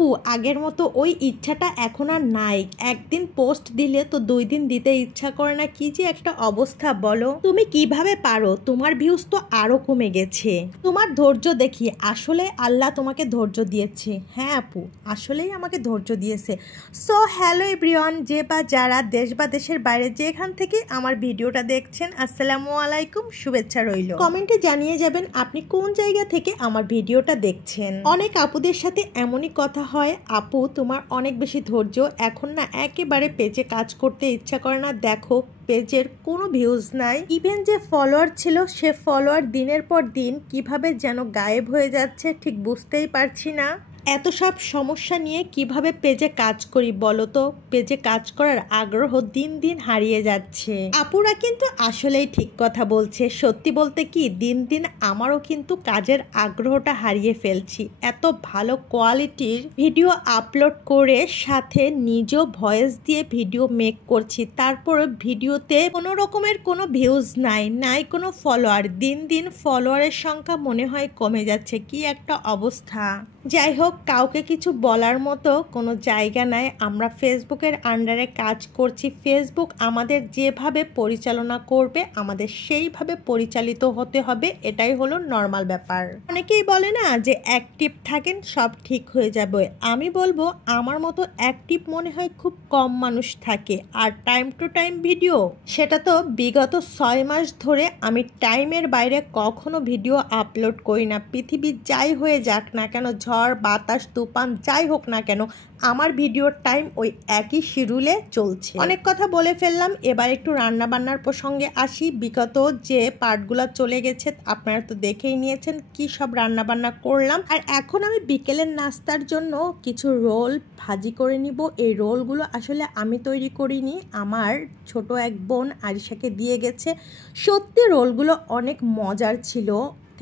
আপু আগের মতো ওই ইচ্ছাটা এখন আর নাই। একদিন পোস্ট দিলে তো 2 দিন দিতে ইচ্ছা করে না। কি যে একটা অবস্থা বলো। তুমি কিভাবে পারো? তোমার ভিউজ তো আরো কমে গেছে। তোমার ধৈর্য দেখি আসলে আল্লাহ তোমাকে ধৈর্য দিয়েছে। হ্যাঁ আপু, আসলেই আমাকে ধৈর্য দিয়েছে। সো হ্যালো এভরিওয়ান, যে বা যারা দেশ বা দেশের বাইরে যেখান থেকে আমার ভিডিওটা দেখছেন, আসসালামু আলাইকুম, শুভেচ্ছা রইল। কমেন্টে জানিয়ে যাবেন আপনি কোন জায়গা থেকে আমার ভিডিওটা দেখছেন। অনেক আপুদের সাথে এমনই কথা হয়, আপু তোমার অনেক বেশি ধৈর্য, এখন না একেবারে পেজে কাজ করতে ইচ্ছা করে না। দেখো পেজের কোনো ভিউজ নাই, ইভেন যে ফলোয়ার ছিল সে ফলোয়ার দিনের পর দিন কিভাবে যেন গায়েব হয়ে যাচ্ছে, ঠিক বুঝতেই পারছি না। এত সব সমস্যা নিয়ে কিভাবে পেজে কাজ করি বলো তো? পেজে কাজ করার আগ্রহ দিন দিন হারিয়ে যাচ্ছে। আপুরা কিন্তু আসলেই ঠিক কথা বলছে। সত্যি বলতে কি, দিন দিন আমারও কিন্তু কাজের আগ্রহটা হারিয়ে ফেলছি। এত ভালো কোয়ালিটির ভিডিও আপলোড করে সাথে নিজেও ভয়েস দিয়ে ভিডিও মেক করছি, তারপরে ভিডিওতে কোনো রকমের কোনো ভিউজ নাই কোনো ফলোয়ার। দিন দিন ফলোয়ারের সংখ্যা মনে হয় কমে যাচ্ছে। কি একটা অবস্থা। যাই হোক, কাউকে কিছু বলার মতো কোনো জায়গা নাই। আমরা ফেসবুকের আন্ডারে কাজ করছি। ফেসবুক আমাদের যেভাবে পরিচালনা করবে আমাদের সেইভাবে পরিচালিত হতে হবে, এটাই হলো নর্মাল ব্যাপার। অনেকেই বলে না যে অ্যাক্টিভ থাকেন সব ঠিক হয়ে যাবে। আমি বলবো আমার মতো অ্যাক্টিভ মনে হয় খুব কম মানুষ থাকে। আর টাইম টু টাইম ভিডিও, সেটা তো বিগত 6 মাস ধরে আমি টাইমের বাইরে কখনো ভিডিও আপলোড করি না। পৃথিবী যাই হয়ে যাক না কেন, ঝড় বাতাস তুফান যাই হোক না কেন, আমার ভিডিওর টাইম ওই একই শিডিউলে চলছে। অনেক কথা বলে ফেললাম, এবার একটু রান্না বান্নার প্রসঙ্গে আসি। বিগত যে পার্টগুলো চলে গেছে আপনারা তো দেখেই নিয়েছেন কি সব রান্না বান্না করলাম। আর এখন আমি বিকেলের নাস্তার জন্য কিছু রোল ভাজি করে নিব। এই রোলগুলো আসলে আমি তৈরি করিনি, আমার ছোট এক বোন আরিশাকে দিয়ে গেছে। সত্যি রোলগুলো অনেক মজার ছিল।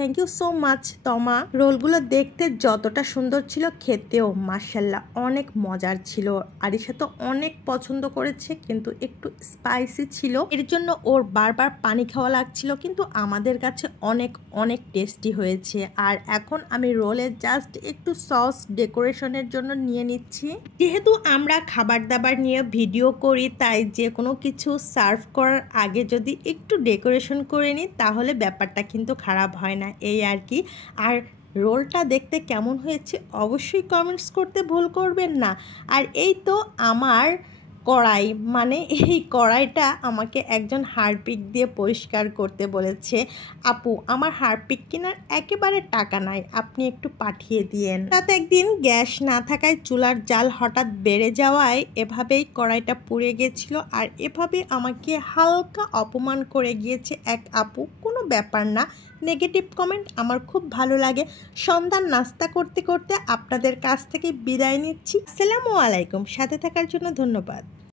থ্যাংক ইউ সো মাচ তমা। রোলগুলো দেখতে যতটা সুন্দর ছিল, খেতেও মাশাল্লাহ অনেক মজার ছিল। আরিশা তো অনেক পছন্দ করেছে, কিন্তু একটু স্পাইসি ছিল, এর জন্য ওর বারবার পানি খাওয়া লাগছিল, কিন্তু আমাদের কাছে অনেক অনেক টেস্টি হয়েছে। আর এখন আমি রোলে জাস্ট একটু সস ডেকোরেশনের জন্য নিয়ে নিচ্ছি। যেহেতু আমরা খাবার দাবার নিয়ে ভিডিও করি, তাই যে কোনো কিছু সার্ভ করার আগে যদি একটু ডেকোরেশন করে নিই তাহলে ব্যাপারটা কিন্তু খারাপ হয় না, এই আর কি। আর রোলটা দেখতে কেমন হয়েছে অবশ্যই কমেন্টস করতে ভুল করবেন না। আর এই তো আমার কড়াই, মানে এই কড়াইটা আমাকে একজন হারপিক দিয়ে পরিষ্কার করতে বলেছে। আপু আমার হারপিক কেনার একেবারে টাকা নাই, আপনি একটু পাঠিয়ে দিয়েন। রাত একদিন গ্যাস না থাকায় চুলার জাল হঠাৎ বেড়ে যাওয়ায় এভাবেই কড়াইটা পুড়ে গেছিল। আর এভাবে আমাকে হালকা অপমান করে গিয়েছে এক আপু। কোনো ব্যাপার না, নেগেটিভ কমেন্ট আমার খুব ভালো লাগে। সন্ধ্যার নাস্তা করতে করতে আপনাদের কাছ থেকে বিদায় নিচ্ছি। আসসালামু আলাইকুম। সাথে থাকার জন্য ধন্যবাদ।